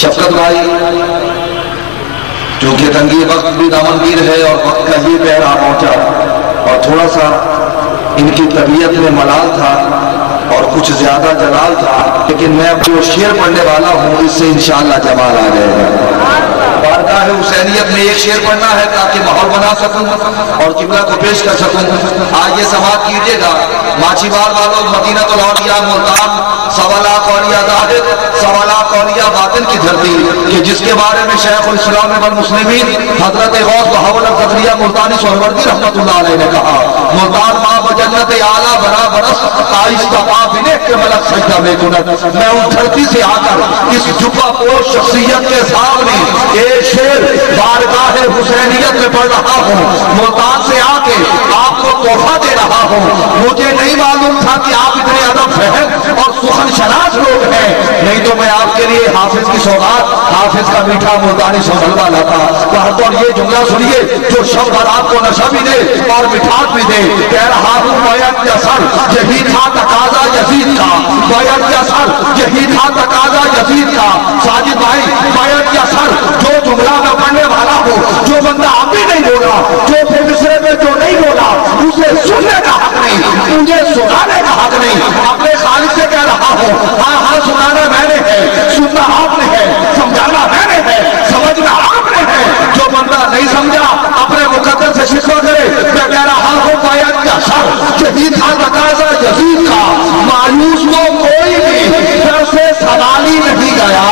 شفقت بھائی جو کہ تنگی وقت بھی دامنگیر ہے اور وقت کا یہ پہر آ پہنچا اور تھوڑا سا ان کی طبیعت میں ملال تھا اور کچھ زیادہ جلال تھا، لیکن میں اب جو شعر پڑھنے والا ہوں اس سے انشاءاللہ جمال آ جائے گا۔ بارگاہ حسینیت میں ایک شعر پڑھنا ہے تاکہ ماحول بنا سکوں اور قبلہ کو پیش کر سکوں۔ آج یہ سماعت کیجیے گا۔ ماچھی بال والوں، مدینہ الاولیاء ملتان، سوا لاکھ اولیاء ظاہر، سوا لاکھ اولیاء باطن کی دھرتی کہ جس کے بارے میں شیخ الاسلام والمسلمین حضرت غوث بہاول زکریا ملتانی سہروردی رحمۃ اللہ علیہ نے کہا، ملتان ماں بجنت اعلیٰ برا برس آئستہ بنے کے ملک سجدہ میں کنت۔ میں اس دھرتی سے آ کر اس جبہ پوش شخصیت کے سامنے ایک شعر بارگاہ حسینیت میں پڑھ رہا ہوں، ملتان سے آ کے آپ کو تحفہ دے رہا ہوں۔ مجھے نہیں معلوم تھا کہ آپ اتنے ادب فہم اور سخن شناس لوگ ہیں، نہیں تو میں آپ کے لیے حافظ کی سوغات، حافظ کا میٹھا ملتانی سنبھلوا لاتا۔ اور یہ جملہ سنیے جو شب بھر آپ کو نشہ بھی دے اور مٹھاس بھی دے۔ کہہ رہا ہوں بیعت کے اثر یہی تھا تقاضا یزید کا، بیعت کے اثر یہی تھا تقاضا یزید کا۔ ساجد بھائی بیعت کے اثر جو جملہ میں پڑھنے والا ہوں، جو بندہ اب بھی نہیں بولا، جو پھر مصرے میں جو نہیں بولا، اسے سننے کا حق نہیں، مجھے سنانے کا حق نہیں۔ اپنے خالق سے کہہ رہا ہوں، ہاں ہاں سنانا میں نے ہے، سننا آپ نے ہے، سمجھانا میں نے ہے، سمجھنا آپ نے ہے۔ جو بندہ نہیں سمجھا اپنے مقدر سے شکوہ کرے۔ میں کہہ رہا ہوں بیعت کا اثر یہی تھا تقاضا یزید کا، مایوس کو کوئی بھی در سے سوالی نہیں گیا۔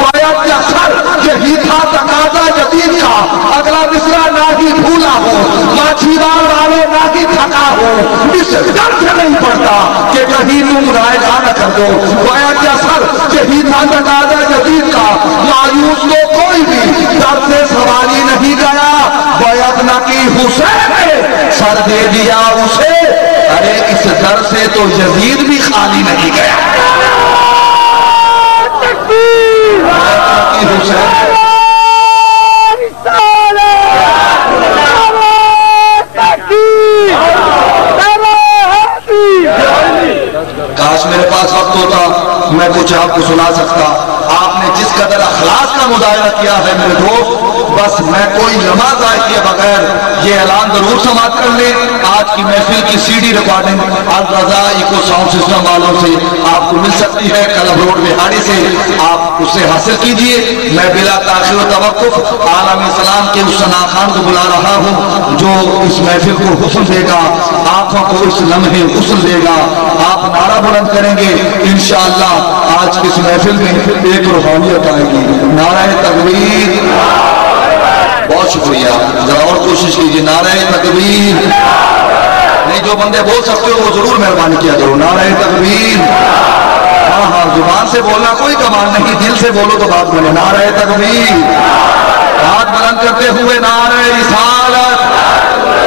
بیعت کا اثر یہی تھا تقاضا یزید کا، اگلا مصرع نہ ہی بھولا ہو، ماچھی بال والے نہ ہی تھکا ہو، اس ڈر سے نہیں پڑتا کہ کہیں تم رائے گاہ نہ کر دو۔ بیعت کا اثر یہی تھا تقاضا یزید کا، مایوس کو کوئی بھی در سے سوالی نہیں گیا۔ بیعت نہ کی حسین نے سر دے دیا اسے، ارے اس در سے تو یزید بھی خالی نہیں گیا۔ بیعت نہ کی حسین کاش میرے پاس وقت ہوتا میں کچھ آپ کو سنا سکتا۔ آپ نے جس قدر اخلاص کا مظاہرہ کیا ہے میرے دوست، بس میں کوئی لمحہ ضائع کیے بغیر یہ اعلان ضرور سماعت کر لیں۔ آج کی محفل کی C D recording Al Raza echo sound system والوں سے آپ کو مل سکتی ہے، کلب روڈ بہاڑی سے، آپ اسے حاصل کیجئے۔ میں بلا تاخیر و توقف عالم اسلام کے اس ثنا خان کو بلا رہا ہوں جو اس محفل کو حسن دے گا، آنکھوں کو اس لمحے حسن دے گا۔ آپ نعرہ بلند کریں گے انشاءاللہ آج کی اس محفل میں ایک روحانیت آئے گی۔ نعرہ تکبیر، بہت شکریہ، ذرا اور کوشش کیجیے۔ نعرہ تکبیر، نہیں جو بندے بول سکتے ہو وہ ضرور مہربانی کیا کرو۔ نعرہ تکبیر، ہاں ہاں زبان سے بولنا کوئی کمال نہیں، دل سے بولو تو بات بنے۔ نعرہ تکبیر، ہاتھ بلند کرتے ہوئے نعرہ رسالت،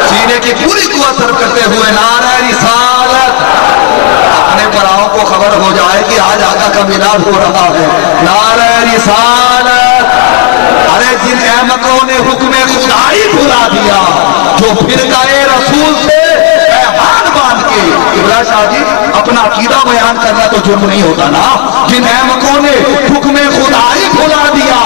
سینے کی پوری قوت صرف کرتے ہوئے نعرہ رسالت۔ اپنے پراؤں کو خبر ہو جائے کہ آج آقا کا میلاد ہو رہا ہے۔ نعرہ رسالت۔ ارے جن احمقوں نے حکم خدائی بھلا دیا، جو پھر گئے رسول سے پیمان باندھ کے۔ ابراہیم شاہ جی اپنا عقیدہ بیان کرنا تو جرم نہیں ہوتا نا؟ جن احمقوں نے حکم خدائی بھلا دیا،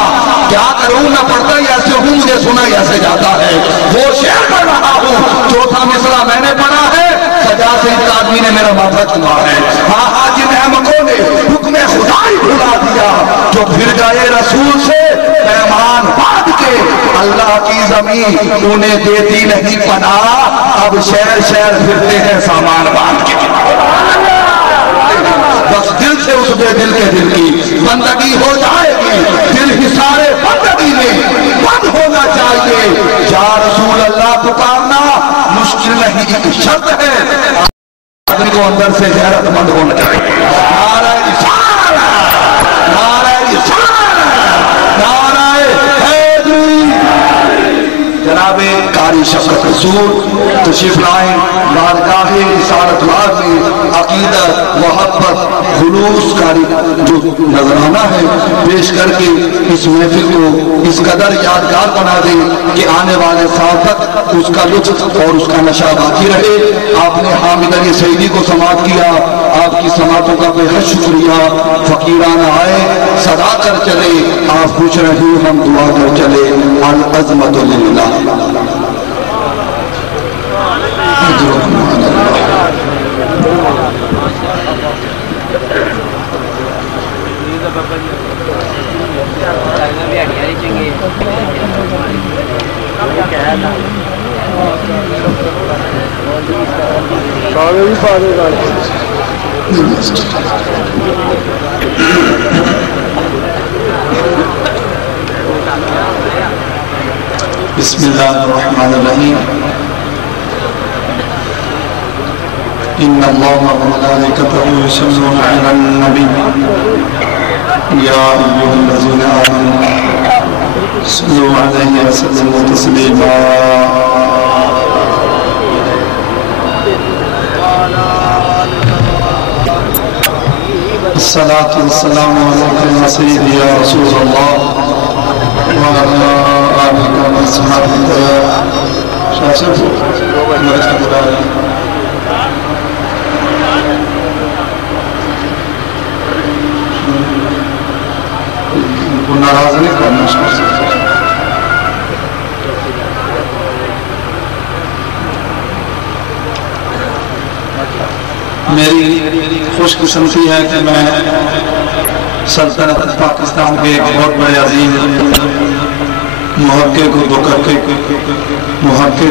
کیا کروں میں پڑھتا ہی ایسے ہوں، مجھے سنا ہی ایسے جاتا ہے۔ وہ شعر پڑھ رہا ہوں، چوتھا مصرع میں نے پڑھا ہے، سجا سے اس آدمی نے میرا ماتھا چوما ہے۔ ہاں ہاں جن احمقوں نے حکم خدائی بھلا دیا، جو پھر گئے رسول سے پیمان باندھ کے۔ اللہ کی زمین انہیں دیتی نہیں پناہ، اب شہر شہر پھرتے ہیں سامان باندھ کے۔ بس دل سے اس بے دل کے دل کی بندگی ہو جائے گی، دل حصار بندگی میں بند ہونا چاہیے۔ یا رسول اللہ پکارنا مشکل نہیں، ایک شرط ہے، آدمی کو اندر سے غیرت مند ہونا چاہیے۔ نعرہ رسالت، نعرہ رسالت، نعرہ حیدری۔ جناب قاری شفقت رسول تشریف لائیں، بارگاہ رسالت اللہ میں عقیدت، محبت، خلوص کا جو نظرانہ ہے پیش کر کے اس محفل کو اس قدر یادگار بنا دے کہ آنے والے سال تک اس کا لطف اور اس کا نشہ باقی رہے۔ آپ نے حامد علی سعیدی کو سماعت کیا، آپ کی سماعتوں کا بے حد شکریہ. فقیرانہ آئے صدا کر چلے, آپ خوش رہیں ہم دعا کر چلے. العظمت للہ. بسم اللہ الرحمن الرحیم. ان اللہ وملائکتہ یصلون علی النبی یا ایھا الذین آمنوا صلوا علیہ وسلموا تسلیما. الصلاة والسلام علیکم یا سیدی یا رسول اللہ وعلی آلہ وصحبہ. شاہ صاحب کو ناراض نہیں کرنا چاہیے. میری خوش قسمتی ہے کہ میں سلطنت پاکستان کے ایک بہت بڑے عظیم محقق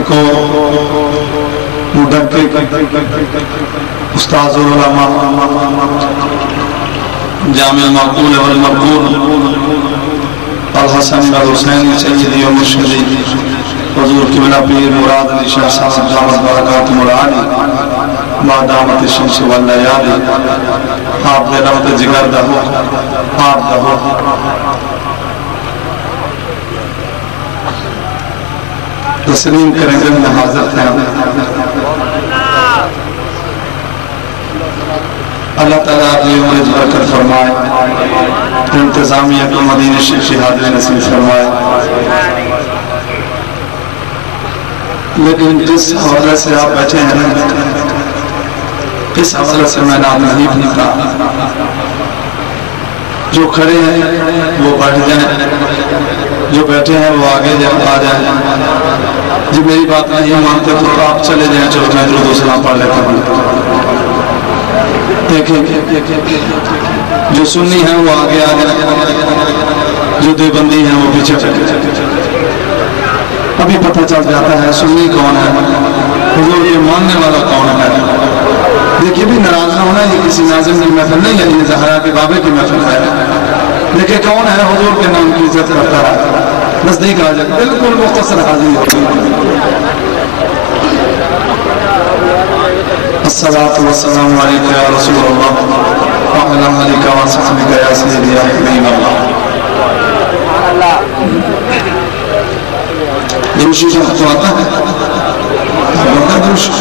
کو مدقق استاذ العلماء جامع المعقول والمقبول الحسن والحسین سیدی و مرشدی حضور قبلہ پیر مراد علی شاہ صاحب دامت برکاتہ العالی ما دامت الشمس واللیالی. آپ نے رحمت جگر دہو آپ دہو. تسلیم کریں گے میں حاضر تھے. اللہ تعالیٰ اپنی عمر برکت فرمائے, انتظامیہ کو مدینہ شریف کی حاضری نصیب فرمائے. لیکن جس حوالے سے آپ بیٹھے ہیں اس حوالے سے میں نام نہیں بھولتا. جو کھڑے ہیں وہ بیٹھ جائیں, جو بیٹھے ہیں وہ آگے آ جائیں. جی میری بات نہیں مانتے تو آپ چلے جائیں, چلو میں درود و سلام پڑھ لیتا ہوں. دیکھیں جو سنی ہیں وہ آگے آ جائیں, جو دیوبندی ہیں وہ پیچھے چلے. ابھی پتہ چل جاتا ہے سنی کون ہے, حضور یہ ماننے والا کون ہے. دیکھیے بھی ناراض نہ ہونا, یہ کسی ناظم کی محفل نہیں ہے, یہ زہرا کے بابے کی محفل ہے. لیکن کون ہے حضور کے نام کی عزت کرتا ہے, نزدیک آ جائے. بالکل مختصر حاضری ہوتی ہے. الصلاة والسلام علیکہ یا رسول اللہ وعلی آلہ وصحبہ یا سیدی یا حبیب اللہ. دروشی شخص تو آتا ہے, بڑھتا دروشی.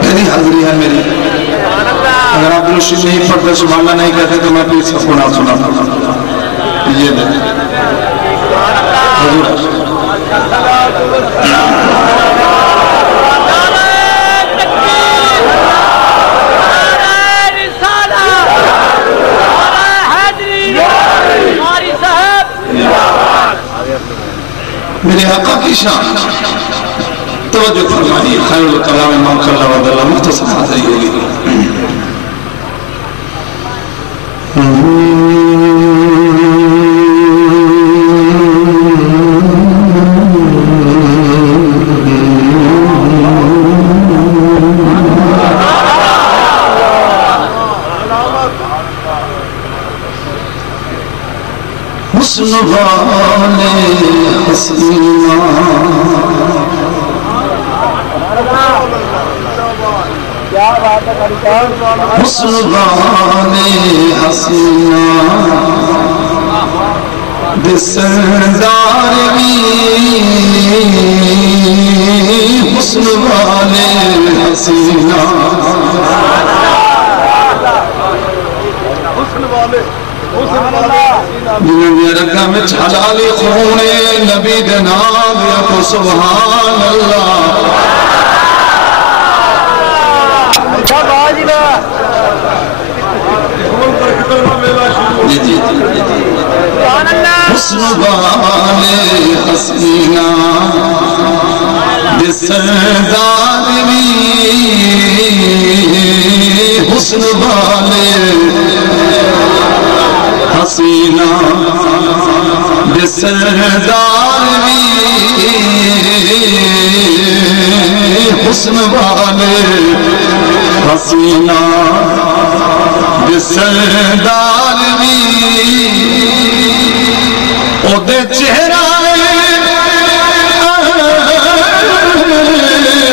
پہلی حاضری ہے میری. اگر آپ دروشی نہیں پڑھتے سبحان اللہ نہیں کہتے تو میں پلیز سب کو نہ سنا تھا. یہ دیں حضور میرے آقا کی شان توجہ فرمائیے. خیر الکلام امام خلا وعد اللہ مختصر حاضری ہوگی. حسن والے حسینہ حسن والے حسینہ دسردار حسن والے حسینہ جنہوں نے رکھا میں حلالی خونے نبی دے نام کو سبحان اللہ حسن والے حسینہ بسردار بھی حسن والے حسینہ بسردار بھی حسن والے حسینہ بسردار بھی او دے چہرہ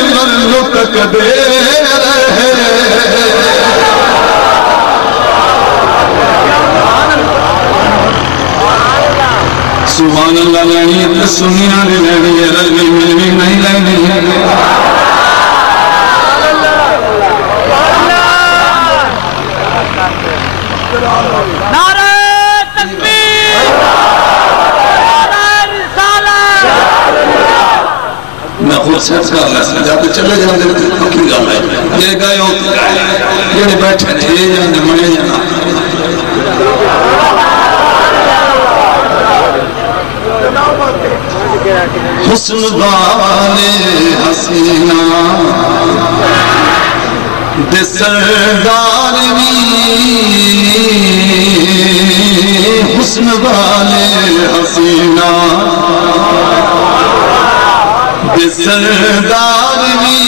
مرلو تک دے رہے سبحان اللہ لینی سنیا لینی رلوی ملوی نہیں لینی نعرہ تکبیر نعرہ رسالت میں خود سیٹ کر لیا جاتے چلے جانے کی گا ہے یہ گئے ہوتے یہ بیٹھے تھے یہ جانے میں جانا حسن والے حسینہ بسردار بھی حسن والے حسینہ بسردار بھی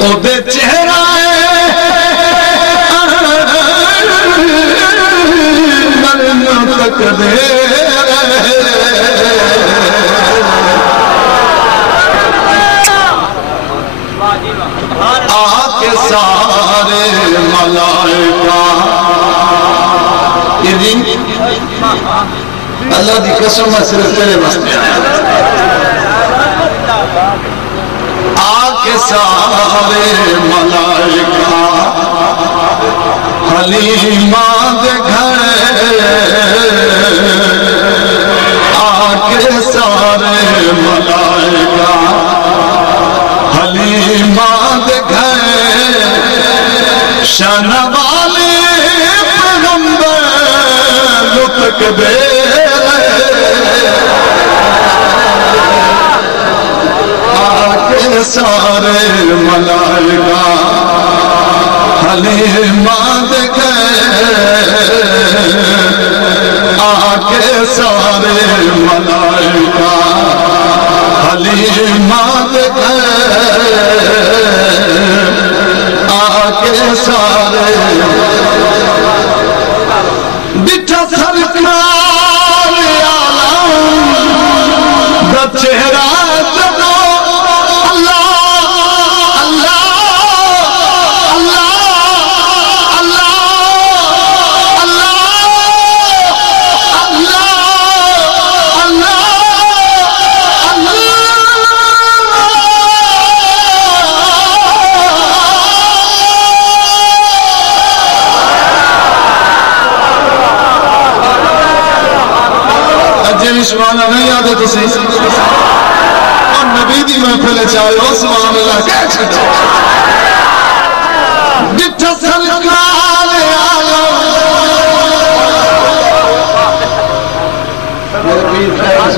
او دے چہرہ مرن تک دے آکے سارے ملائکہ یہ دن اللہ دی قسم میں صرف تیرے مسئلے آئے آکے سارے ملائکہ حلیمہ دے گھر آکے سارے ملائکہ حلیمہ دے گھر شان والے پیغمبر لطق دے آکے سارے ملائکہ حلیمہ دے گھر آکے سارے ملائکہ حلیمہ دے گھر آکے سارے بٹھا سرکار عالم دا چہرہ جدو اللہ اللہ اللہ اللہ اللہ اللہ سبحان نہیں آدھے تو سی اور نبی دی محفل چاہے ہو سبحان اللہ کہہ چھتا جتھا سرکار عالم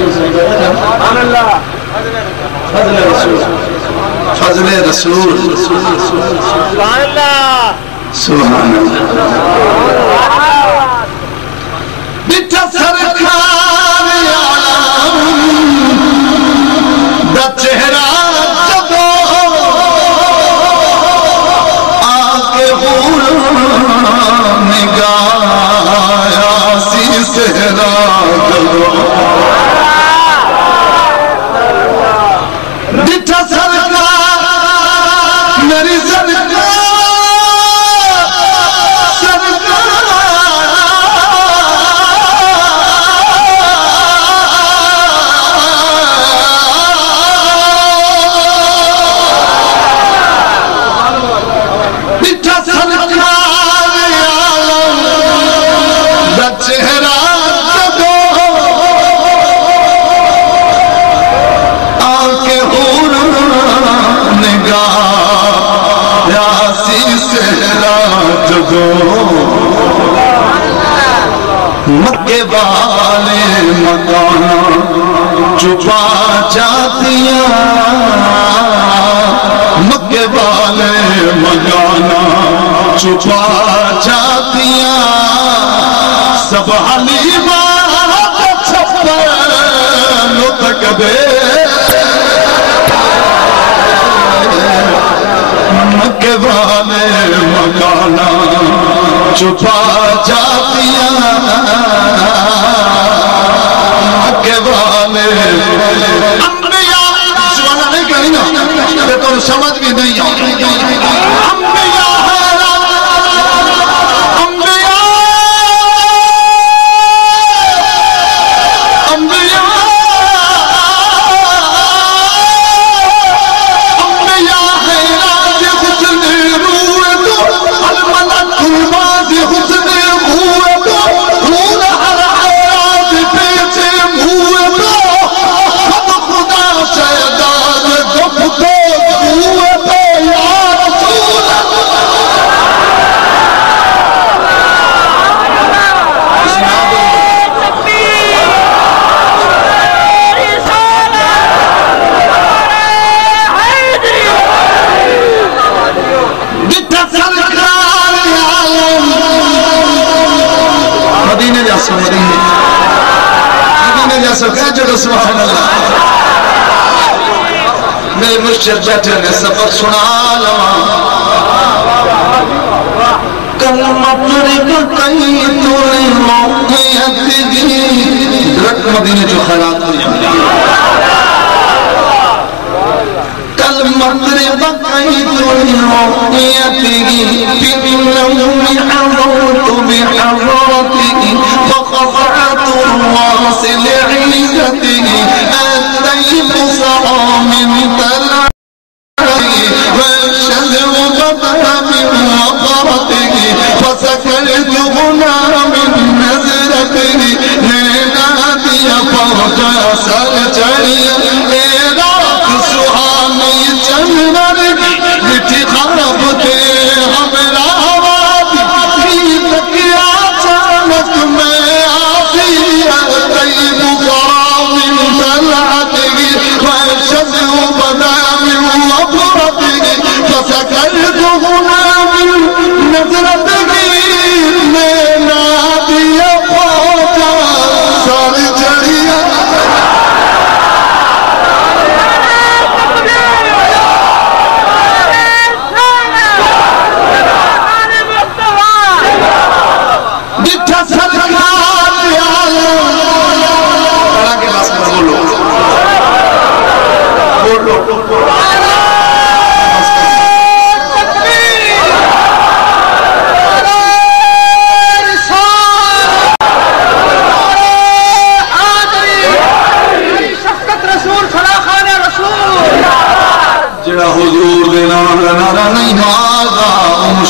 سبحان اللہ فضل رسول سبحان اللہ سبحان اللہ جتھا سرکار چہرہ جدو آکے نے گایا سی سہرا جدو بٹھا سرکار میری والے مکانہ چھپا جاتیاں مکے والے مکانہ چھپا جاتیاں سب حلیمہ کے چھپنوں تک دے مکے والے مکانہ چھپا جاتیاں مکے والے انبیاء سوالا نہیں کہیں نا یہ تو سمجھ بھی نہیں انبیاء سبحان اللہ میرے مرشد بیٹھے نے سبق سنا لوا کلمہ طرق کئی توڑی موقعیت دی درک مدینے جو خیرات ہوئی کلمہ طرق کئی توڑی موقعیت دی فی النوم عظمت بحضرتك فخضعت الواصل عزته الطيب صرى من طلعته والشذر بدا من وقرته فسكرت هنا من نزرته لنادي فرجا سرجعي إراك سهامي جنرك لتخربته حمل عوادي في تكيا جانت میں الطيب صرى من طلعته والشذر بدا من وقرته فسكرت هنا من نظرته لنادي فرجا سرجعي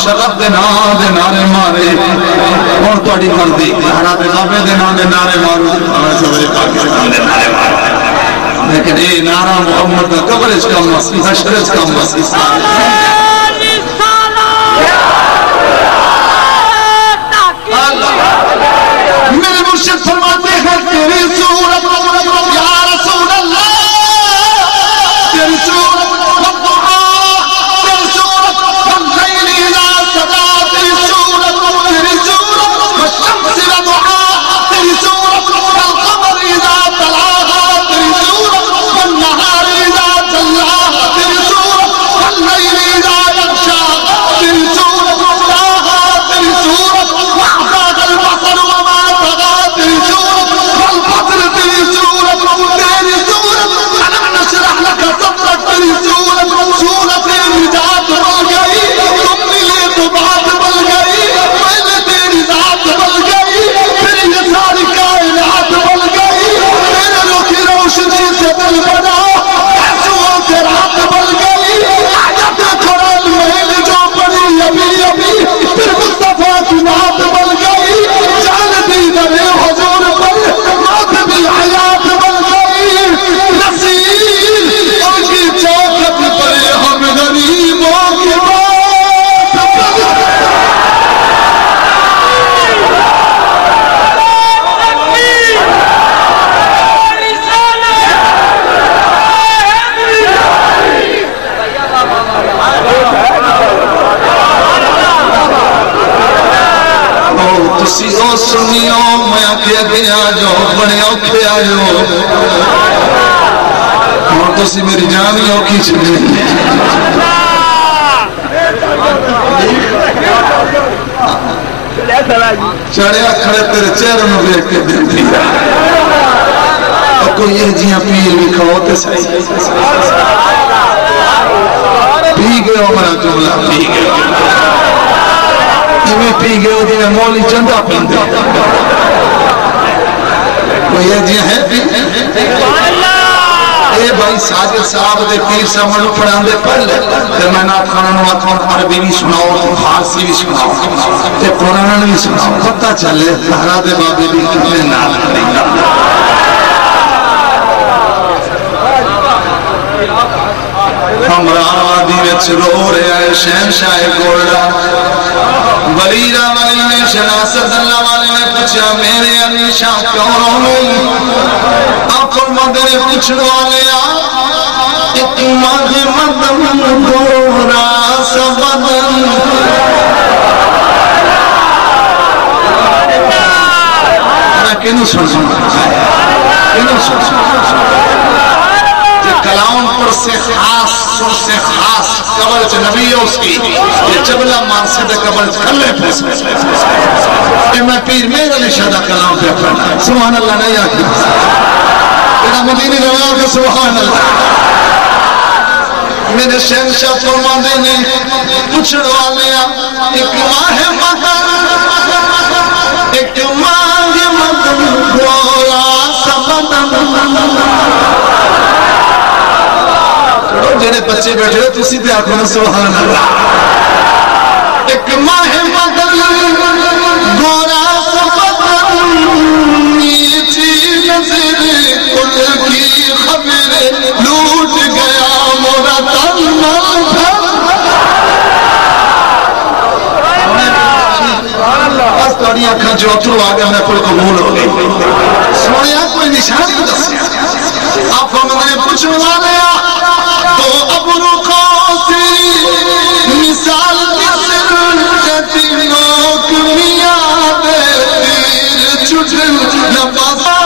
شرف دے نعرے مارے اور توڑی مردی حراب غابے دے نعرے مارو ہمیں سوئے پاکستان دے نعرے مارو لیکن اے نعرہ محمد کا قبرش کا مسیح حشرش کا مسیح میرے مرشد فرماتے ہیں تیری صورت یا رسول اللہ تیری صورت تیری اوکھے آ جاؤ بڑے اوکھے آ جاؤ اور تسی میری جان ہی اوکھی چھڑی چڑھیا کھڑے تیرے چہرے میں دیکھ کے دل دی اور کوئی یہ جیاں پیل بھی کھاؤتے صحیح پی گئے ہو میرا جملہ پی گئے ہو میں پی گئے ہو دی میں مولی چندہ پی دے کوئی یہ جیاں ہے پی اے بھائی ساجد صاحب دے پیر سامنو پڑھان دے پہلے تے میں نات خانانو آتھون عربی بھی سناؤ فارسی بھی سناؤ تے قرآن بھی سناؤ پتہ چلے تہرا دے بابے بھی کتنے نات کریں گا ہمراہ آدھی وچ رو رہے آئے شہنشاہ گولڈا بلیرہ والی نے شناست اللہ والے نے پوچھا میرے علی شاہ کیوں رو آپ فرماتے نے پوچھنے والے ایک ماہ مدن گورا سبدن میں کینوں سن کلام پر سے خاص سر سے خاص قبر چھ نبی ہے اس کی یہ جبلہ مانسے دے قبر چھ کھلے پھیس کہ میں پیر میرے علی شہدہ کلام پہ پڑھنا سبحان اللہ نہیں آتی میرا مدینی روایہ کہ سبحان اللہ میرے شہنشاہ فرماندے نے پوچھڑ والے ایک ماہ مدن گورا سبدن جنہیں بچے بیٹھے ہو تسی بھی آنکھوں سبحان اللہ ایک ماہ مدن گورا سبدن نیچی نظر کل کی خبر لوٹ گیا مورا تن بس توڑی آنکھاں جو اترو آگیا میں پل قبول ہو گئی سوڑیا کوئی نشانی دس آپ ہمیں نے پوچھنے والے تو ابرو قوسی مثال کسر جتی نوک میاد تیر چھٹل نفاسا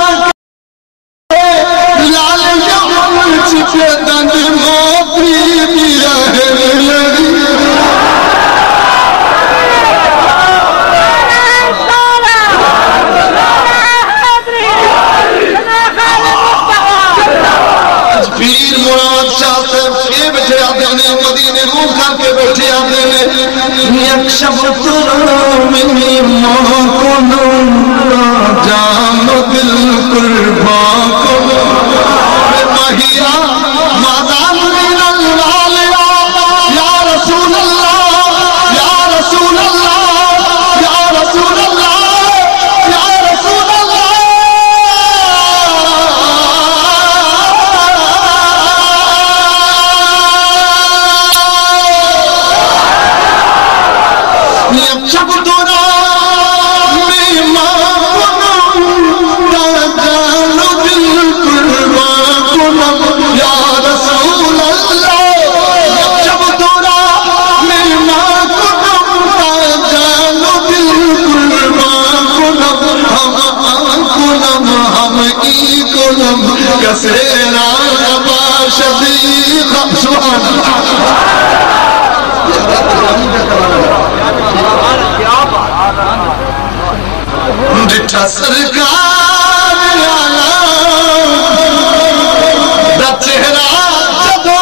لال یمن چھپے دند موتی میرا ہے لگی پیر مراد شاہ صاحب کے بیٹھے آتے ہیں مدینے روح کر کے بیٹھے آتے ہیں یک شب منی موکنو جام دل قربا کنو مہیا مادان من الوالیا یا رسول اللہ یا رسول اللہ یا رسول اللہ یا رسول اللہ جب دورا میں ماں جانو دل قربا کنم یا رسول اللہ جب دورا میں ماں جانو دل قربا کنم ہم ای کنم کسیرا باشدی سبحان اللہ جٹھا سرکار آنا دا چہرہ جدو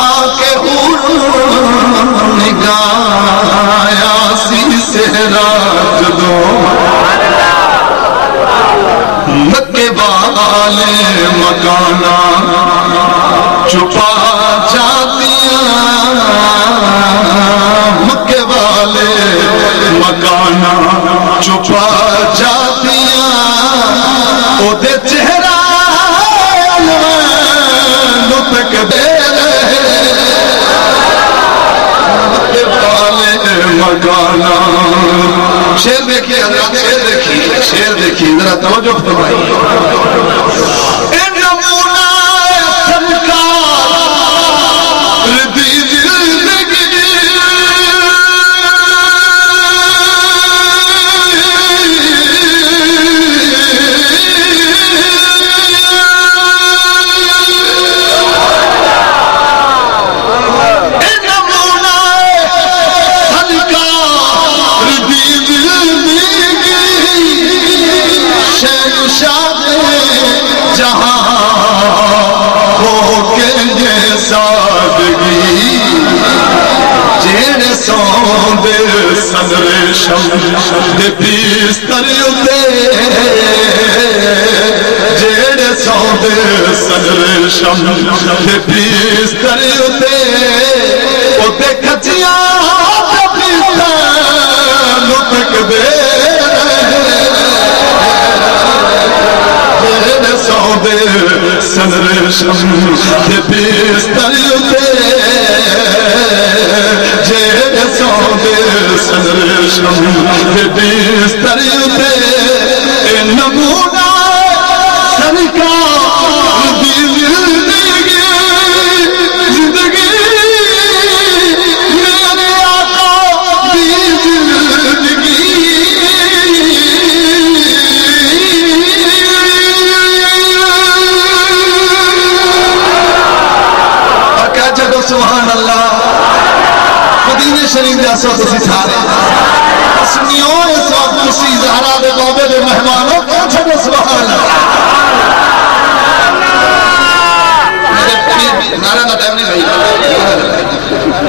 آکے نگایا سی سہرہ جدو مکے والے مکانا چھپا جاتیاں مکے والے مکانا چھپا جاتیاں او دے چہرہ نتک دے رہے مکے والے مکانا شیر دیکھیے حضرات شیر دیکھیے ذرا توجہ فرمائیے شم دے بستر اتے جیڑے سوندے صدر شم دے بستر اتے اتے کھچیاں دے بستر لٹک دے جیڑے سوندے صدر شم دے بستر اتے جیڑے سوندے صدر شم دے بستر اتے اے نمونہ سرکار دی زندگی میرے آقا دی زندگی آقا جگو سبحان اللہ مدینہ شریف جیسا تسی سارے سنیوں اس وقت تسی زہرا دے بابے دے مہمانوں کیا چھڑے سبحان اللہ نعرہ کا ٹائم نہیں بھائی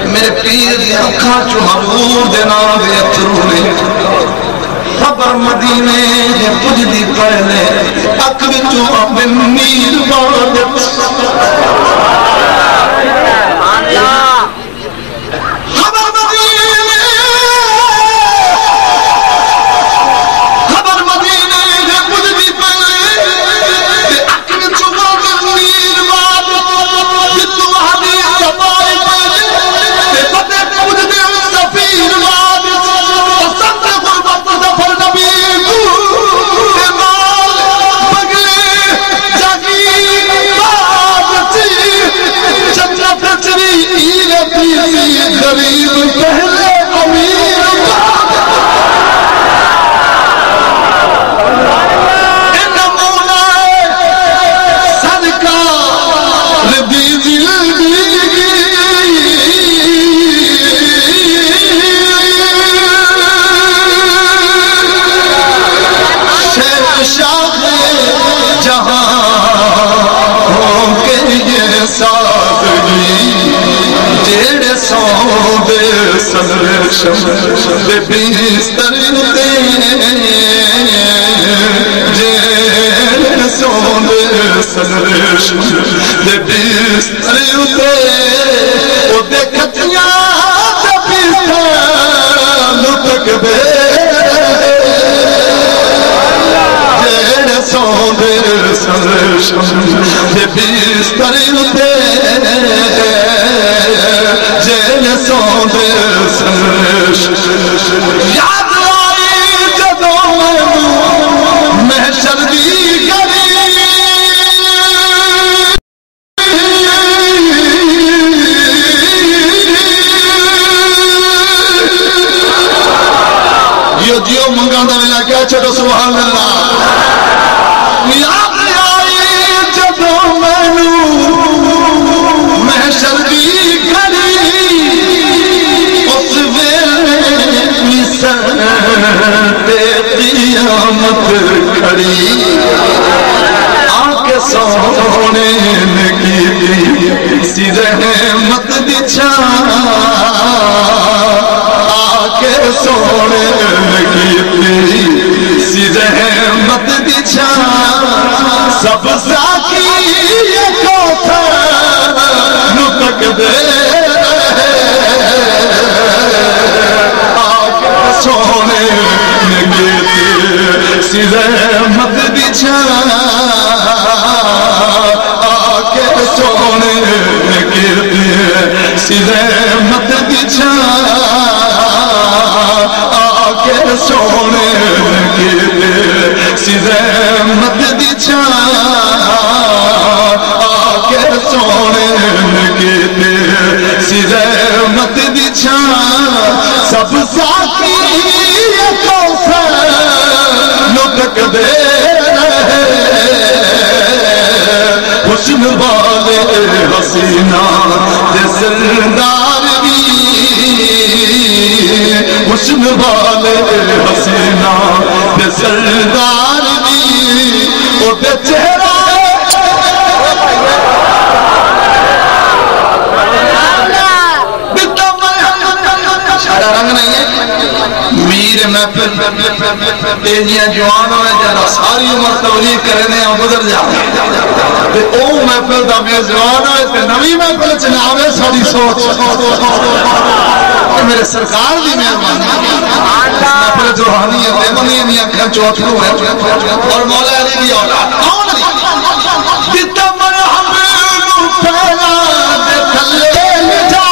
میرے پیر دی آنکھاں چو حضور دے نام دے اترو نے خبر مدینے دے پج دی پہلے اک وچوں بن نیل بادت شم دے بستر اتے جیڑے سوندے صدر شم دے بستر اتے اتے کھچیاں دے بستر لٹک دے جیڑے سوندے صدر شم دے بستر اتے جیڑے سوندے یاد آئی جدوں محشر دی گلی یہ دیو منگا دا ملا کیا چھڑو سبحان اللہ یاد آئی جدوں محشر دی گلی قیامت کھڑی آنکھ سونے کی سی رحمت بچھا آنکھ سونے کی سی رحمت بچھا سب ساکی کو تھا لٹک دے سونے سی رحمت بچھا آکے سونے گرتے سی رحمت بچھا آکے سونے گرتے سی رحمت بچھا آکے سونے گرتے سی رحمت بچھا سب ساکی لٹک دے حسن والے حسینہ دے سردار بھی حسن والے حسینہ دے سردار بھی وہ دے چہرہ رنگ نہیں ہے میر یہ جوان ہوئے جانا ساری عمر تبلیغ کرنے اور گزر جاتے تے او محفل دا میزبان ہوئے تے نوی محفل چناوے ساری سوچ میرے سرکار دی مہربانی اس محفل روحانیت ہے منی نہیں اکھاں چوتھو ہے اور مولا علی بھی اولاد کون علی دیتا مرحب نو پہلا دے تھلے لجا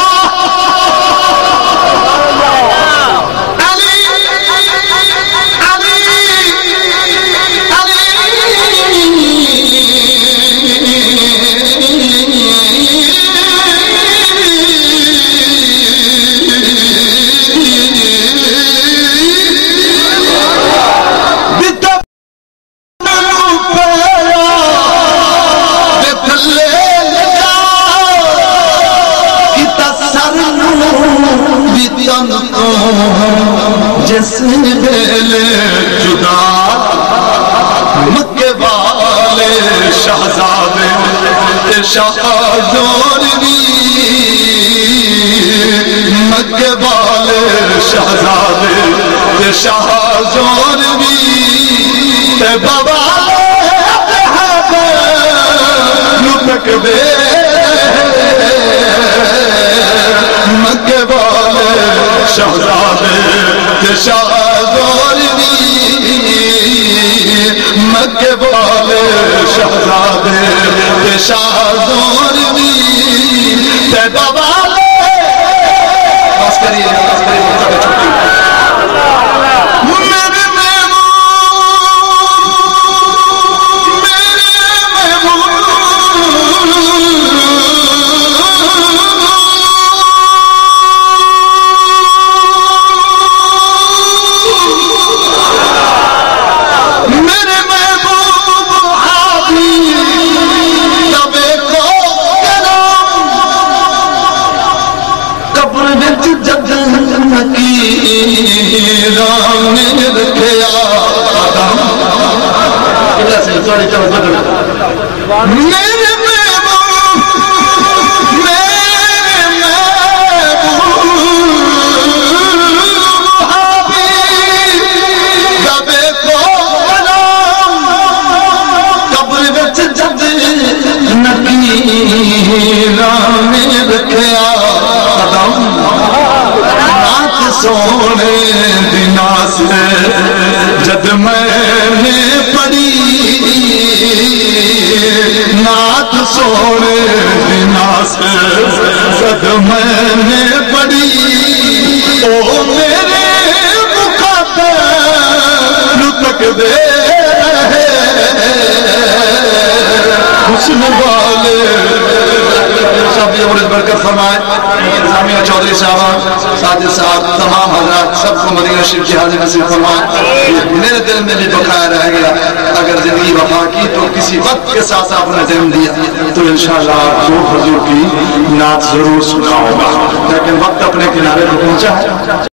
جس بیلے جدا مکے والے شہزادے شہزور بھی مکے والے شہزادے شہزور بھی بابا لٹک دے مکے والے شہزادے شہزور بھی مکے والے شہزادے شہزور بھی بابا بس کریے سونے دنا سے جد میں نے پڑھی نعت سونے دنا سے جد میں نے پڑھی او میرے مقابل لٹک دے حسن والے سب یہ بڑی برکت فرمائے انتظامیہ چودھری صاحب ساجد صاحب تمام حضرات سب کو مدینہ شریف کی حاضر نصیب فرمائے میرے دل میں بھی بقایا رہ گیا اگر زندگی وفا کی تو کسی وقت کے ساتھ آپ نے جنم دیا تو انشاءاللہ حضور کی نعت ضرور سنا ہوگا لیکن وقت اپنے کنارے پر پہنچا ہے